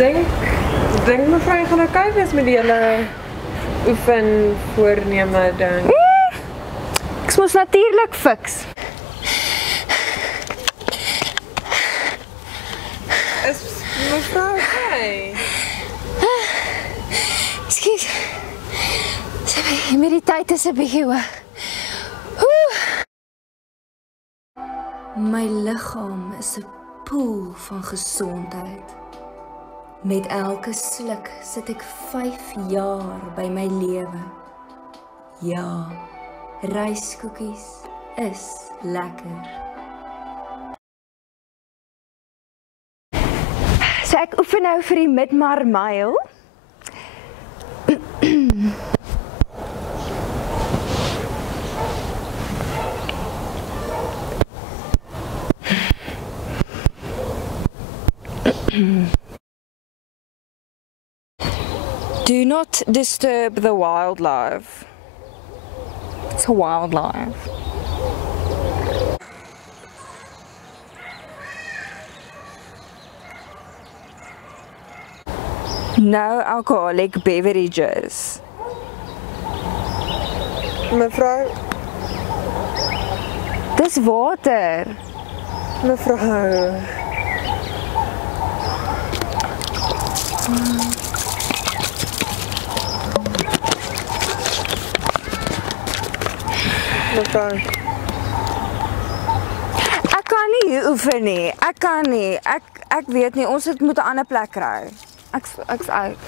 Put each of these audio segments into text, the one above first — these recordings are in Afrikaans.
Dink mevrou gaan okay wees met die hele oefen voorneme ding. Ek moes natuurlik fiks. Is mevrou okay? Ekskuus. Sy humiditeit is 'n bietjie hoog. My liggaam is 'n poel van gesondheid. Met elke sluk sit ek 5 jaar by my lewe. Ja, ryskoekies is lekker. So ek oefen nou vir die Midmar Mile. Do not disturb the wildlife. It's a wildlife. No alcoholic beverages. Mevrou, Dis water. mevrou. Mevrou. Ek kan nie hier oefen nie. Ek kan nie. Ek weet nie. Ons moet 'n ander plek kry. Ek's uit.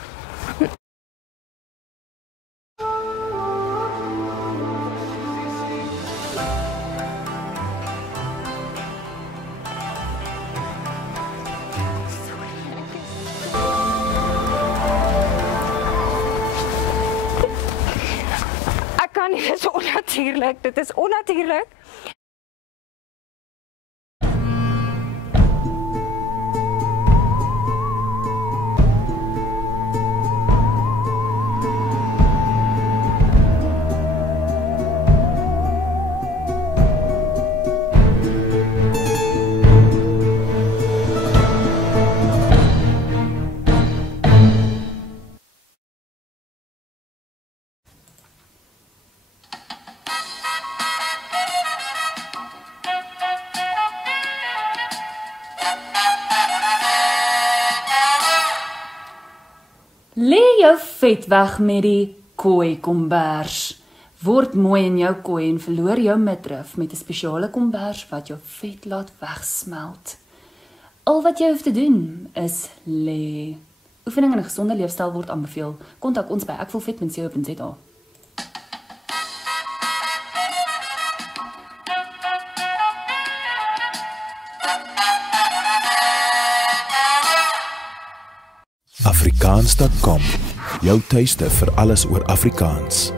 Ek kan nie, dit is onnatuurlik. Dit is onnatuurlik. Lê jou vet weg met die kooi kombers. Word mooi in jou kooi en verloor jou midrif met 'n spesiale kombers wat jou vet laat wegsmelt. Al wat jy hoef te doen is lê. Oefening en 'n gesonde leefstyl word aanbeveel. Kontak ons by ekvoelvet.co.za. Afrikaans.com, jou tuiste vir alles oor Afrikaans.